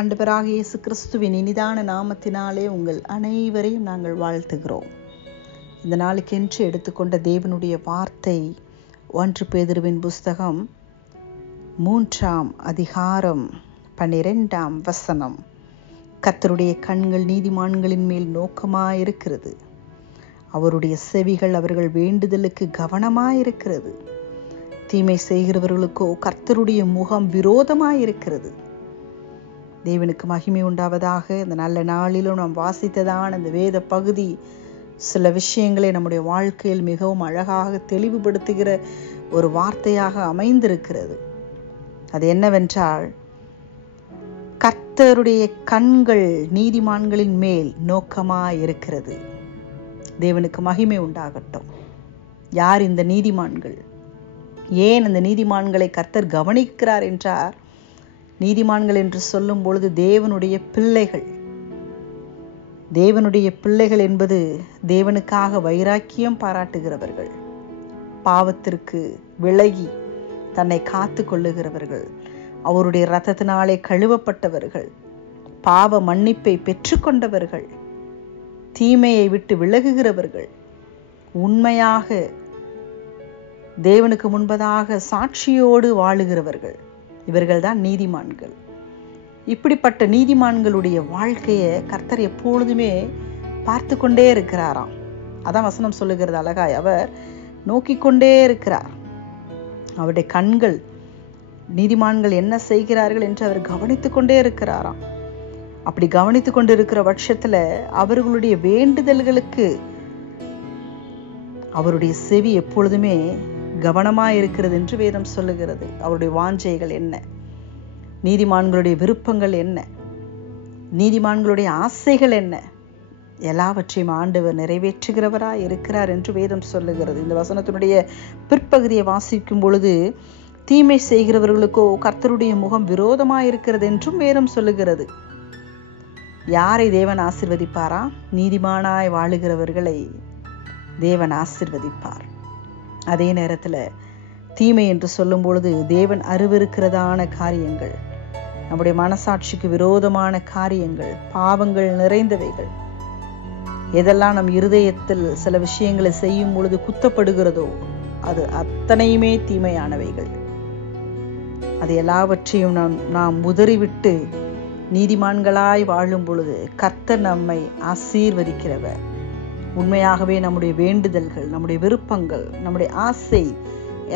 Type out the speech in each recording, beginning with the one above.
ஆண்டவராகிய இயேசு கிறிஸ்துவின் இனிதான நாமத்தினாலே உங்கள் அனைவரையும் நாங்கள் வாழ்த்துகிறோம். இந்த நாளுக்கென்று எடுத்துக்கொண்ட தேவனுடைய வார்த்தை 1 பேதுருவின் புஸ்தகம் 3ஆம் அதிகாரம் 12ஆம் வசனம். கர்த்தருடைய கண்கள் நீதிமான்களின் மேல் நோக்கமாயிருக்கிறது, அவருடைய செவிகள் அவர்கள் வேண்டுதலுக்கு கவனமாயிருக்கிறது. தீமை செய்கிறவர்களுக்கோ கர்த்தருடைய முகம் விரோதமாயிருக்கிறது. தேவனுக்கு மகிமை உண்டாவதாக. இந்த நல்ல நாளிலும் நாம் வாசித்ததான இந்த வேத பகுதி சில விஷயங்களை நம்முடைய வாழ்க்கையில் மிகவும் அழகாக தெளிவுபடுத்துகிற ஒரு வார்த்தையாக அமைந்திருக்கிறது. அது என்னவென்றால், கர்த்தருடைய கண்கள் நீதிமான்களின் மேல் நோக்கமாயிருக்கிறது. தேவனுக்கு மகிமை உண்டாகட்டும். யார் இந்த நீதிமான்கள்? ஏன் இந்த நீதிமான்களை கர்த்தர் கவனிக்கிறார் என்றார்? நீதிமான்கள் என்று சொல்லும் பொழுது தேவனுடைய பிள்ளைகள். தேவனுடைய பிள்ளைகள் என்பது தேவனுக்காக வைராக்கியம் பாராட்டுகிறவர்கள், பாவத்திற்கு விலகி தன்னை காத்து கொள்ளுகிறவர்கள், அவருடைய இரத்தத்தினாலே கழுவப்பட்டவர்கள், பாவ மன்னிப்பை பெற்றுக்கொண்டவர்கள், தீமையை விட்டு விலகுகிறவர்கள், உண்மையாக தேவனுக்கு முன்பதாக சாட்சியோடு வாழுகிறவர்கள். இவர்கள்தான் நீதிமான்கள். இப்படிப்பட்ட நீதிமான்களுடைய வாழ்க்கையை கர்த்தர் எப்பொழுதுமே பார்த்து கொண்டே இருக்கிறாராம். அதான் வசனம் சொல்லுகிறது அழகாய். அவர் நோக்கிக்கொண்டே இருக்கிறார். அவருடைய கண்கள் நீதிமான்கள் என்ன செய்கிறார்கள் என்று அவர் கவனித்து கொண்டே இருக்கிறாராம். அப்படி கவனித்து கொண்டு இருக்கிற பட்சத்துல அவர்களுடைய வேண்டுதல்களுக்கு அவருடைய செவி எப்பொழுதுமே கவனமாக இருக்கிறது என்று வேதம் சொல்லுகிறது. அவருடைய வாஞ்சைகள் என்ன, நீதிமான்களுடைய விருப்பங்கள் என்ன, நீதிமான்களுடைய ஆசைகள் என்ன, எல்லாவற்றையும் ஆண்டவர் நிறைவேற்றுகிறவராய் இருக்கிறார் என்று வேதம் சொல்லுகிறது. இந்த வசனத்தினுடைய பிற்பகுதியை வாசிக்கும் பொழுது, தீமை செய்கிறவர்களுக்கோ கர்த்தருடைய முகம் விரோதமாயிருக்கிறது என்றும் வேதம் சொல்லுகிறது. யாரை தேவன் ஆசீர்வதிப்பாரா? நீதிமானாய் வாழுகிறவர்களை தேவன் ஆசீர்வதிப்பார். அதே நேரத்தில் தீமை என்று சொல்லும் பொழுது தேவன் அருவருக்கிறதான காரியங்கள், நம்முடைய மனசாட்சிக்கு விரோதமான காரியங்கள், பாவங்கள் நிறைந்தவைகள், எதெல்லாம் நம் இருதயத்தில் சில விஷயங்களை செய்யும் பொழுது குத்தப்படுகிறதோ அது அத்தனையுமே தீமையானவைகள். அது எல்லாவற்றையும் நாம் உதறிவிட்டு நீதிமான்களாய் வாழும் பொழுது கர்த்தர் நம்மை ஆசீர்வதிக்கிறவர். உண்மையாகவே நம்முடைய வேண்டுதல்கள், நம்முடைய விருப்பங்கள், நம்முடைய ஆசை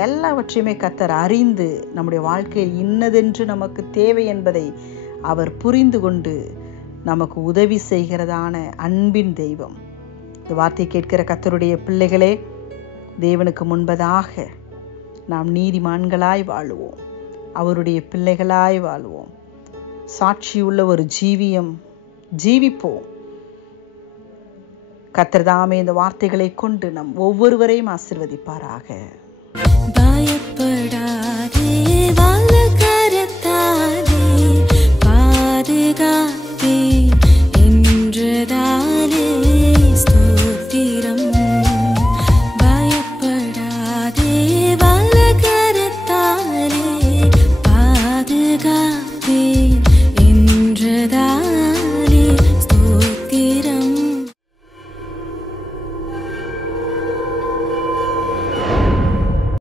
எல்லாவற்றையுமே கர்த்தர் அறிந்து நம்முடைய வாழ்க்கையில் இன்னதென்று நமக்கு தேவை என்பதை அவர் புரிந்து கொண்டு நமக்கு உதவி செய்கிறதான அன்பின் தெய்வம். இந்த வார்த்தை கேட்கிற கர்த்தருடைய பிள்ளைகளே, தேவனுக்கு முன்பதாக நாம் நீதிமான்களாய் வாழுவோம், அவருடைய பிள்ளைகளாய் வாழுவோம், சாட்சியுள்ள ஒரு ஜீவிப்போம். கர்த்தர் தாமே இந்த வார்த்தைகளை கொண்டு நம் ஒவ்வொருவரையும் ஆசீர்வதிப்பாராக. பயப்படாதே.